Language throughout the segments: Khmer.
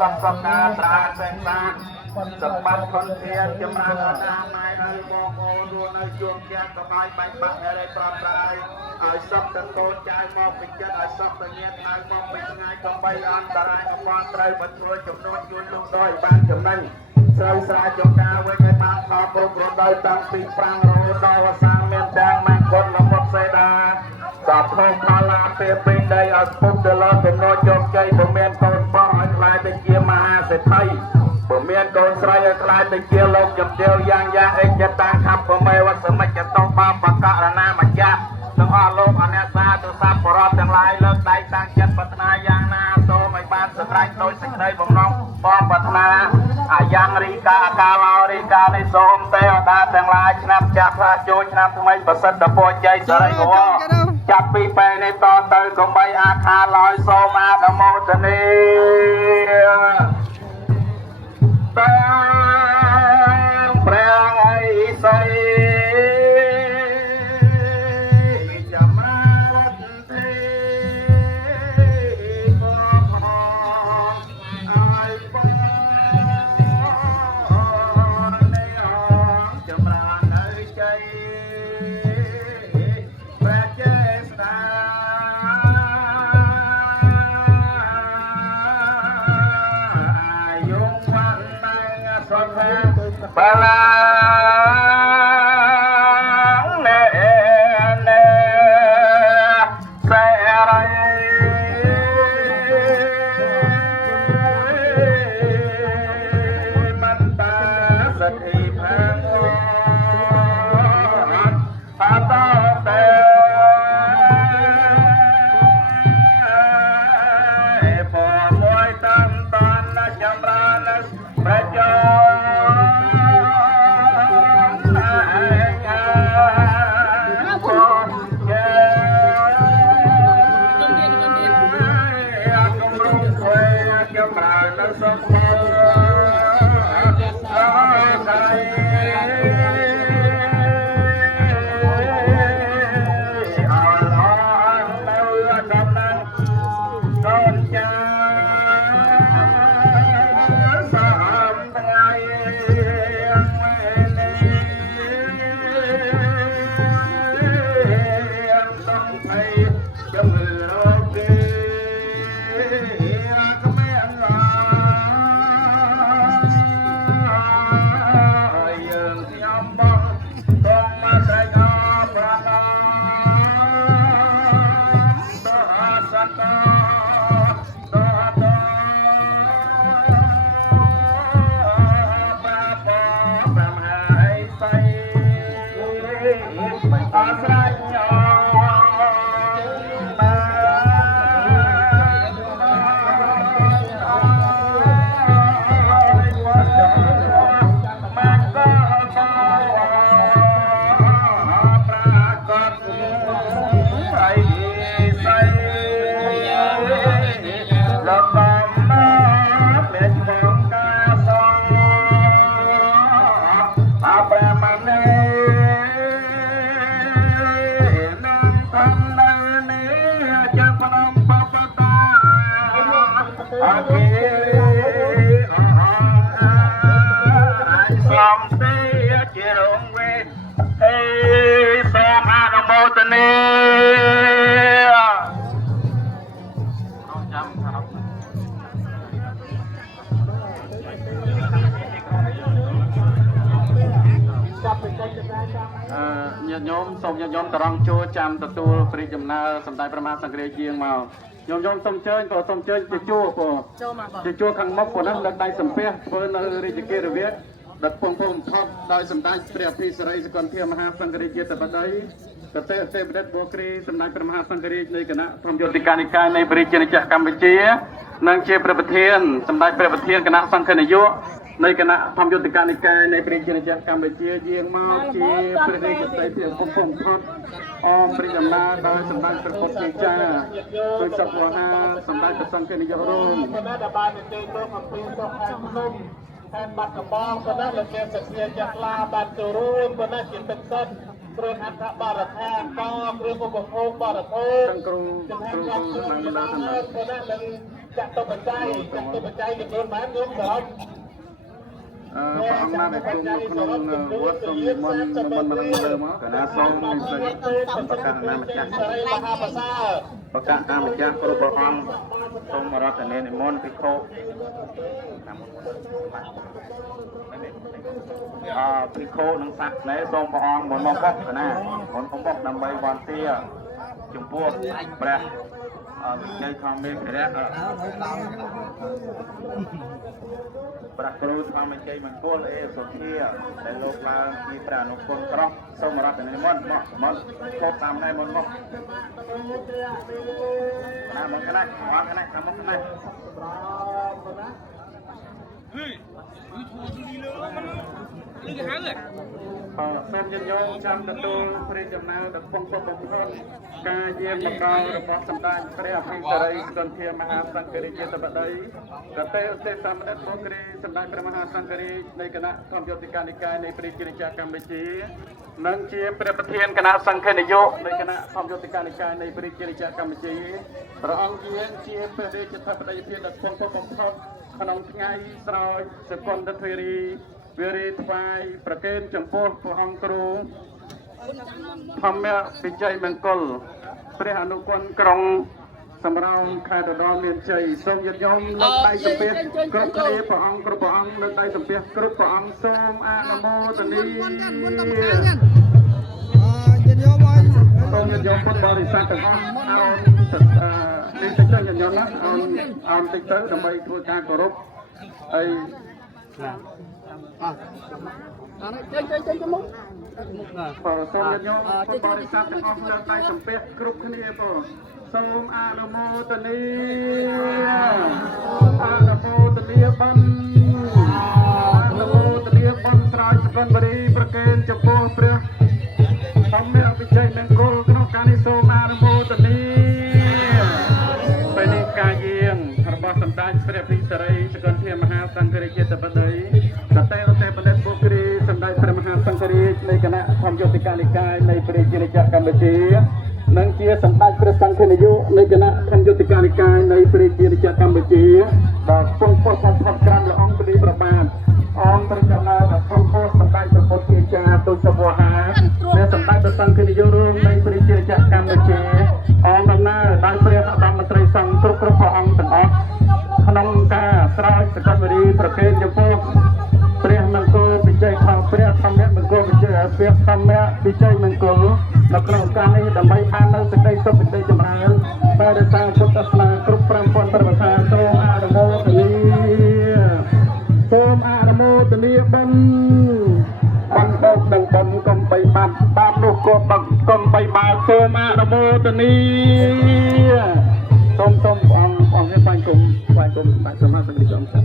សំសំណាត្រាសេសាសម្បត្តិធនធានចម្រើនអនាម័យឲ្យបងប្អូនរស់នៅជួងជាកបាយបាញ់បាក់អរិយប្រំប្រាយឲ្យសុខទៅកូនចៅមកពីចិត្តឲ្យសុខទៅញាតិហៅមកពីថ្ងៃកំបីអន្តរាយអមត្រូវបត្រួយចំនួនយួនលុងដោយបានចំណេញស្រូវស្រែចំការវិញឲ្យបានដល់គ្រប់រដូវតាំងពីប្រាំងរហូតដល់វស្សាមានទាំងមង្គលលំមុតសេដាសពផងផលឡាពេលពេញដីឲ្យពុកទៅលើទំនោរជោគជ័យពុំមានកូនបោះឲ្យខ្លាយទៅជាមហាសេដ្ឋីពុំមានកូនស្រីឲ្យខ្លាយទៅជាលោកចំទាវយ៉ាងអេចតាខបមេវសមិច្ចតោបាបករណាម្ចាស់ទាំងអស់លោកអអ្នកសាទសពរតទាំងឡាយលើកដៃតាំងចិត្តប្រាថ្នាយ៉ាងណាសូមឲ្យបានសម្រេចដោយសេចក្តីបំណងបងប្រាថ្នាអាយ៉ាងរីកាកាឡោរីកានេះសូមទេវតាទាំងឡាយឆ្នាំចាស់ផ្លាចូលឆ្នាំថ្មីប្រសិទ្ធពរជ័យសិរីវរចាប់ពីពេលនេះតទៅកុំបីអាខាឡើយសូមអនុមោទនាតាមព្រះអីសីបាឡានេនេសេរីមិនតាសទ្ធិភាងអតទេពមួយតាមតានចម្រើនប្រជោញាតិញោមសូមញាតិញោមតរងជួចាំទទួលព្រះចំណាសម្ដេចព្រះមហាសង្ឃរាជយាងមកញោមសូមអញ្ជើញក៏សូមអញ្ជើញជាជួជាជួខាងមុខប៉ុណ្ណឹងលើកដៃសំពះធ្វើនៅរាជកិរិយាដឹកពងផុំថប់ដោយសម្ដេចព្រះអភិសិរិសកលធាមហាសង្ឃរាជបតីកតេទេវដិតបុគ្រីសម្ដេចព្រះមហាសង្ឃរាជនៃគណៈធម្មយុតិកានិកាយនៃព្រះរាជាណាចក្រកម្ពុជានិងជាព្រះប្រធានសម្ដេចព្រះប្រធានគណៈសង្ឃនាយកនៃគណៈធម្មយុតិកានិកាយនៃព្រះរាជាណាចក្រកម្ពុជាយាងមកជាព្រះរាជតីព្រះពងផុំថប់អមព្រះចំណាដោយសម្ដេចព្រះពុទ្ធេចាដោយសពវហាសម្ដេចព្រះសង្ឃនាយករងគណៈដែលបានជ័យទៅអំពីសុខខាងភ្នំតែបាត់កំបងគណៈលោកជាសភាចាក់ឡាបានចូលរួមគណៈជាទឹកសុទ្ធគ្រឿងអត្ថបរថាតគ្រឿងឧបភោគបរិភោគទាំងគ្រូបានដល់គណៈនឹង จักรปัจจัยจำนวนแม้เงินสดព្រះអង្គណាដែលគង់នៅក្នុងវត្តសូមនិមន្តមកលើមកកណាសូមនិស្សិតប្រកាសណាម្ចាស់មហាប្រសាប្រកាសណាម្ចាស់គ្រប់ព្រះអង្គសូមរតនានិមន្តភិក្ខុភិក្ខុនឹងសាក់ណែសូមព្រះអង្គមុនមកបុកកណាមុនមកបុកដើម្បីវន្ទាចំពោះព្រះនៅខាងមេព្រះប្រាក់គ្រូធម្មជ័យមង្គលអេសុធាដែលលោកឡើងពីព្រះអនុគុណក្រោះសូមរតនានិមន្តមកខុសតាមណែមុនមកណាមកកណាមកកណាតាមមកកណាហេយធូរទីលើมันលឺគេហៅសូមញញោមចាំទទួលព្រះចំណាលដល់ពងពុទ្ធបំផុតការយាមបកលរបស់សម្ដេចព្រះអភិសរិយសន្ធាមហាសង្ឃរាជបតីកតេឧទេសមណិតបុគ្រីសម្ដេចព្រះមហាសង្ឃរាជនៃគណៈធម្មយុតិកានិកាយនៃព្រះរាជាណាចក្រកម្ពុជានិងជាព្រះប្រធានគណៈសង្ឃនាយកនៃគណៈធម្មយុតិកានិកាយនៃព្រះរាជាណាចក្រកម្ពុជាព្រះអង្គយាងជាព្រះរាជធិបតីភាពដ៏ពងពុទ្ធបំផុតក្នុងថ្ងៃស្រោចសកលទ្វេរីវារីថ្វាយប្រគេនចំពោះព្រះអង្គគ្រូធម្មវិជ័យមង្គលព្រះអនុគុណក្រុងសម្រោងខេត្តឧត្តរមានជ័យសូមញាតិញោមលើកដៃសំពះគ្រប់គ្នាព្រះអង្គគ្រប់ព្រះអង្គលើកដៃសំពះគ្រប់ព្រះអង្គសូមអនុមោទនាសូមញាតិញោមពុទ្ធបរិស័ទទាំងអស់នេះតិចទៅញាតិញោមណាអោនតិចទៅដើម្បីធ្វើការគោរពហើយចេញមកសូមញាតិញោមពុទ្ធបរិស័ទទាំងអស់លើកដៃសំពះគ្រប់គ្នាបងសូមអនុមោទនាអនុមោទនាបានអនុមោទនាបានស្រោចសកលបរិប្រគេនចំពោះព្រះធម្មវិជ័យមង្គលក្នុងការនេះសូមអនុមោទនាពេលនេះការយាងរបស់សម្ដេចព្រះភិសរិយសកលធាមហាសង្ឃរាជបតីកតេឧទេបណ្ឌិតបុគ្រីសម្ដេចព្រះមហាសង្ឃរាជនៃគណៈធម្មយុតិកានិកាយនៃព្រះរាជាណាចក្រកម្ពុជានិងជាសម្ដេចព្រះសង្ឃនាយកនៃគណៈធម្មយុតិកានិកាយនៃព្រះរាជាណាចក្រកម្ពុជាដែលពងពោះបំផុតក្រាមព្រះអង្គព្រះប្របាទអង្គព្រះចំណាលដ៏ធំពោះសម្ដេចព្រះពុទ្ធជាចាទុសវោហានិងសម្ដេចព្រះសង្ឃនាយករួមនៃព្រះរាជាណាចក្រកម្ពុជាអង្គដំណើរដោយព្រះឧត្តមមន្ត្រីសង្ឃគ្រប់ព្រះអង្គទាំងអស់ក្នុងការស្រោចសកលបរិប្រគេនចំពោះព្រះមង្គលវិជ័យខាងព្រះធម្មមង្គលវិជ័យព្រះធម្មវិជ័យមង្គលនៅក្នុងការនេះដើម្បីបាននូវសេចក្តីសុខសេចក្តីចម្រើនដែលរក្សាពុទ្ធសាសនាគ្រប់5000ប្រវត្តិសូមអនុមោទនាសូមអនុមោទនាបានបានបោកនឹងបុណ្យកុំបីបាត់តាមនោះក៏បាត់កុំបីបាល់សូមអនុមោទនាសូមអង្គស្វាគមន៍បាច់សម្រាប់សម្រាប់ចំសិន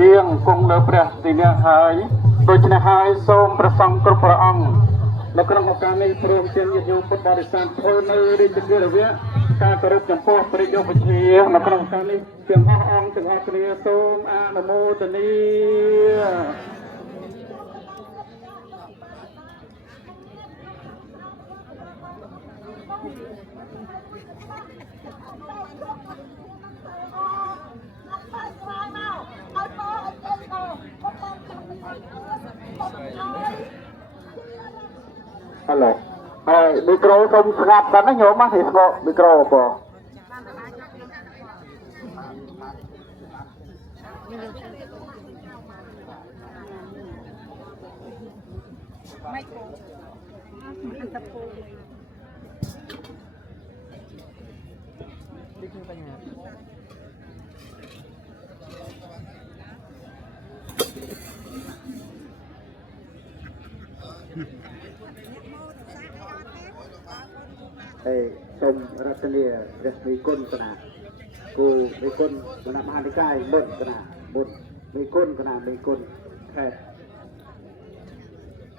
យាងគង់នៅព្រះទីនេះហើយដូច្នេះហើយសូមព្រះសង្ឃគ្រប់ព្រះអង្គនៅក្នុងឱកាសនេះព្រមទាំងញាតិញោមពុទ្ធបរិស័ទធ្វើនៅរាជកិរិយៈការគោរពចំពោះព្រះយោវិជានៅក្នុងឱកាសនេះទាំងអស់អង្គទាំងអស់គ្នាសូមអនុមោទនាHello. Micro không ngập đó nó nhổm á thì có micro của. Hey. สมรัตเนียเรศมีก้นขนาดกูมีก้นขนาดมหาธิกายบดขนาดบดมีก้นขนาดมีก้นแค่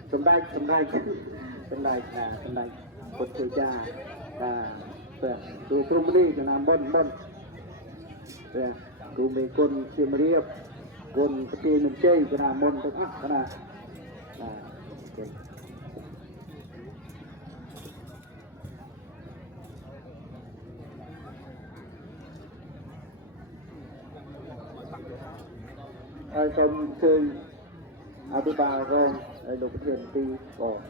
สมได้สมได้นะสมได้คนคุยจ้าดูตรงนี้ขนาดบดดูมีก้นเสียมเรียบก้นสตีนเจ้ขนาดบดตรงขนาดชมคืออภิบาลร่มดูประเทศปีก่อน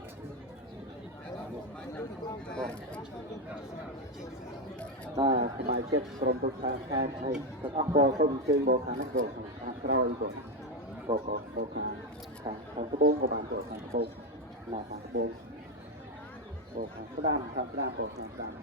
สมัยเจ็ดกรมตุลาการให้กับอักบอลชมเชิงโบขานักโบขาครอยก่อนโบขาทางกระโปงกับบานโบทางกระโปงหน้าทางกระโปงโบขากระด้างทางกระด้างโบขากระด้าง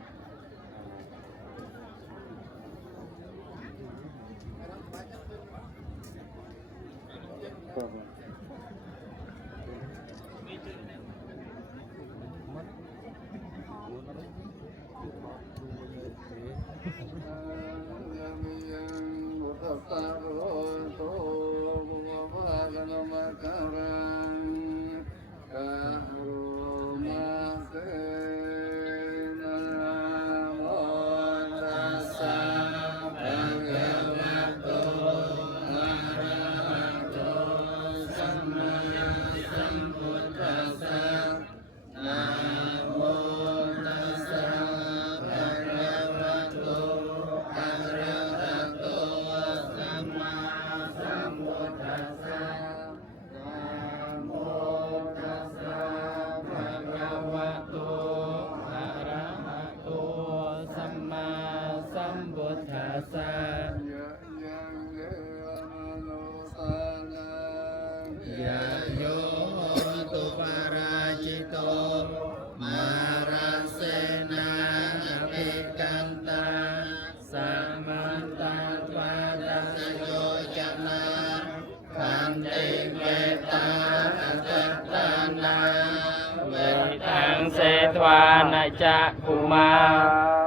เสทวานาจักขุมา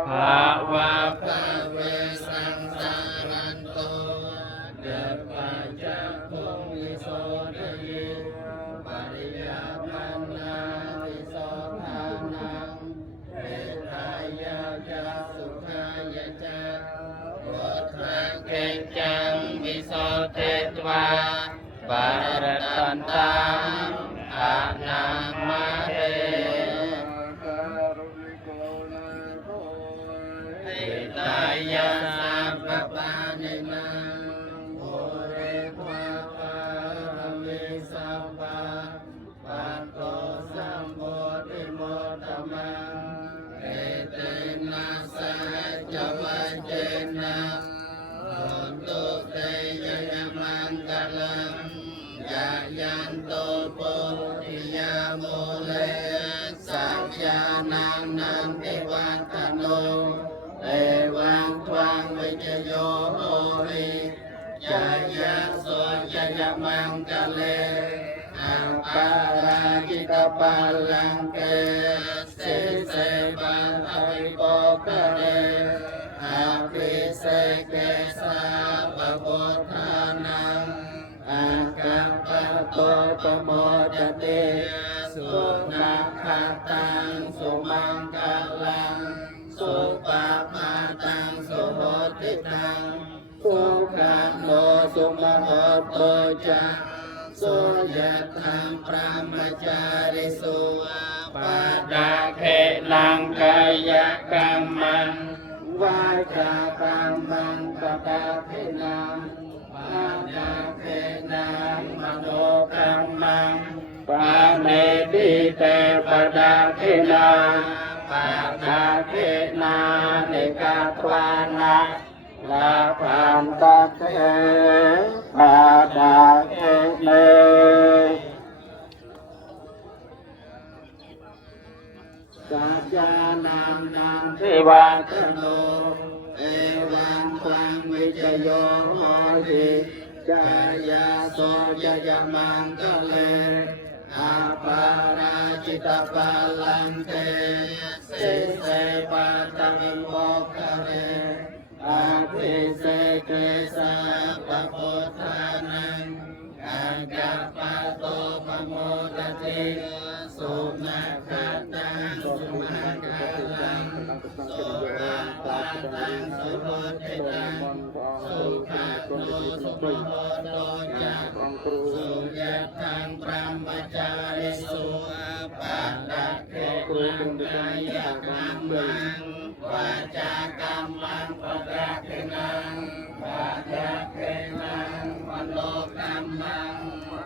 ภาวะภะเวสังสารันโตเดปัจจักขุมิโสทะเยปริยาปันนาติโสทานังเวทายาจักสุขายาจักวัฏทังเกจังวิโสเทตวาปารตันตังอานามาเรตายาสัพพปานินังโอเรภวะปารมิสัพพะปัตโตสัมโพธิโมตตมังเอเตนะสัจวัจเจนะโหตุเตยยมังกลังยะยันโตปุถิยาโมเลสัจจานังนันติวัตโนเอวังทวังวิจโยโหริจายะโสจยมังกะเลอังปาราจิตปาลังเกเสเสปันอภิโปกะเรอาภิเสเกสาปะพุทธานังอากัปปะโตปโมจเตสุนัขตังสุมังกะลังสุปามาตังสุโหติตังสุขังโนสุมโหโตจะสุยะทังพระมจาริสุปาดาเขนังกายกรรมังวาจากรรมังปตาเขนังปาดาเขนังมโนกรรมังปาเนติเตปดาเขนังปาดาเขนาเนกาทวานะลาพันตะเทปาดาเขเนสัจจานังนังเทวัตโนเอวังควังวิจโยโหติจายาโสจยมังกะเลอาปาราจิตปาลังเตเส สิเสปัตตวิโมกขเรอาภิเสเกสาปะพุทธานังอากัปปะโตปโมทติสุนัขตังสุมังคลังปัตตังสุโหติตังสุขังโนสุโหโตจักสุยะทังพรหมจาริสุปัตตะเขกายกรรมังวาจากรรมังปะกะเขนังวาจาเขนังมโนกรรมัง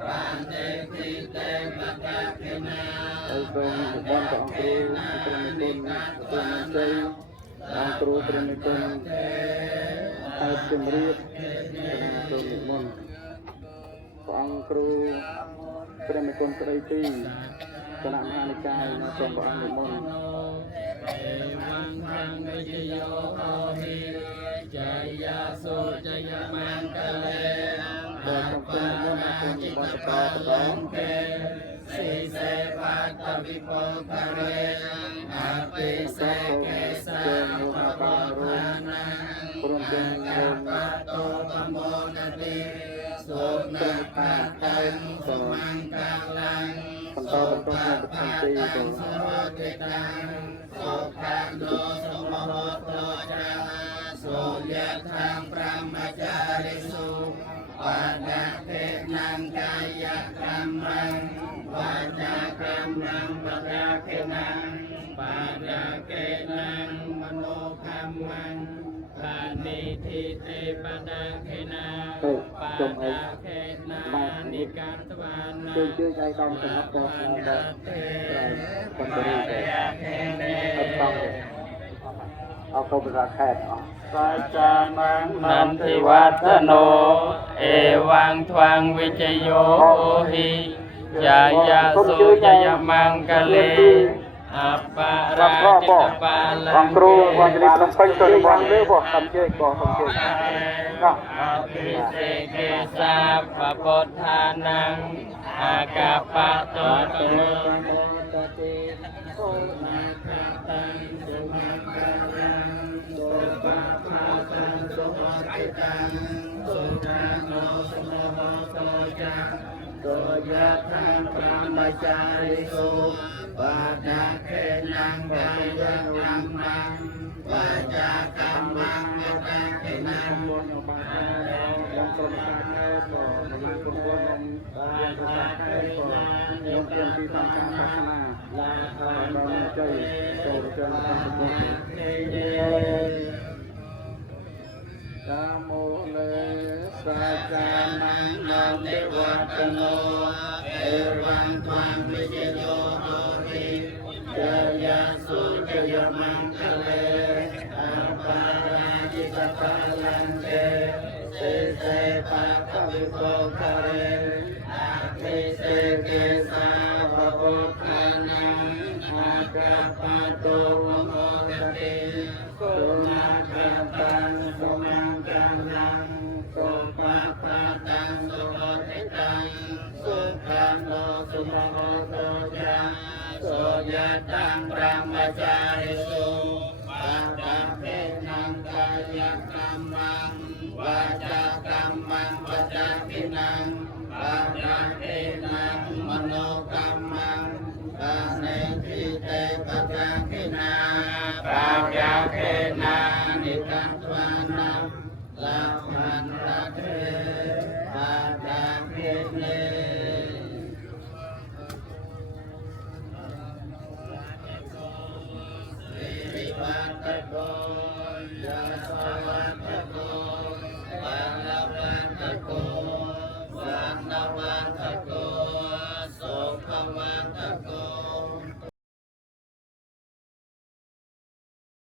ปันเตติเตปะกะเขนัง ហើយសូមបនព្រះអង្គគ្រូព្រះនិគុណព្រះមន្ត្រីអង្គគ្រូព្រះនិគុណហើយជំរាបសូមនិមន្តព្រះអង្គគ្រូព្រះនិគុណស្ដីទីគណៈមហានិកាយនៅសូមព្រះអង្គនិមន្ត วังคังวิจโยโหหิจยาสุจยมังคะเลอัปปาราจิตปาลังเกสิเสปัตตวิโภคเรอาภิเสเกสาปะโพธานังอากัปปะโตปโมทติสุนัขตังสุมังคลัง បន្តបន្តក្នុងប្រធានទីទៅ สุขันโนสุโมโหโตจาสุยะทังพรหมจาริสุปัตตะเขนังกายกรรมังวาจากรรมังปะกะเขนังปัตตะเขนังมโนกรรมังปานิทิเตปะดะเขนังปัตตะเขนังนิการตวานั ជួយ ง ជួយឲ្យដល់សំណប់របស់ខ្ញុំដល់បន្តរីទៅអត់ต้องអរគុណប្រខែតអស់ ปัจจามังนันทิวัฒโนเอวังทวังวิจโยหิยายาสุจยมังคะเลอัปปาราจิตปาลั បង ง គ្រូបងជិះក្នុងពេញទៅបងលើបងខំជើញបងខំជើញណោះ อาภิเสเกสาปะพุทธานังอากัปปะโตปโมทติสุนัขตังสุมังคลังสุปะภาตังสุโหติตังสุขังโนสุโมโหโตจักสุยะทังพรหมจาริสุปัตตะเขนังกายกรรมังวาจากรรมังปะกะเขนัง បងក្រុមការខេត្តក៏ប្រមាណគុណគុណខ្ញុំបានប្រកាសខេត្តក៏ខ្ញុំទាមទីតាមការសាសនាដល់ជ័យចូលទៅតាមប្រព័ន្ធកាមោលេសាចានាងនាមទេវតនោ เอวังทวังวิจโยโหหิจยาสุจยมังคะเลอัปปาราจิตปาลังเกสิเสปัตตวิโภคเรอาภิเสเกสาปะโพธานังอากัปปะโตปโมทติสุนัขตังสุมังคลังสุปะปะตังสุโหติตังสุขันโนสุโมโหโตจาสุยะตังพรหมจาริสุปัตตะเขนังกายกรรมังวาจากรรมังปัจจคินังปัตตะเขนังมโนกรรมังปาเนทิเตปะกะคินาปัจจเขนังนิการตวานังลาภันระเทปัตตะเขเน วิวัตโก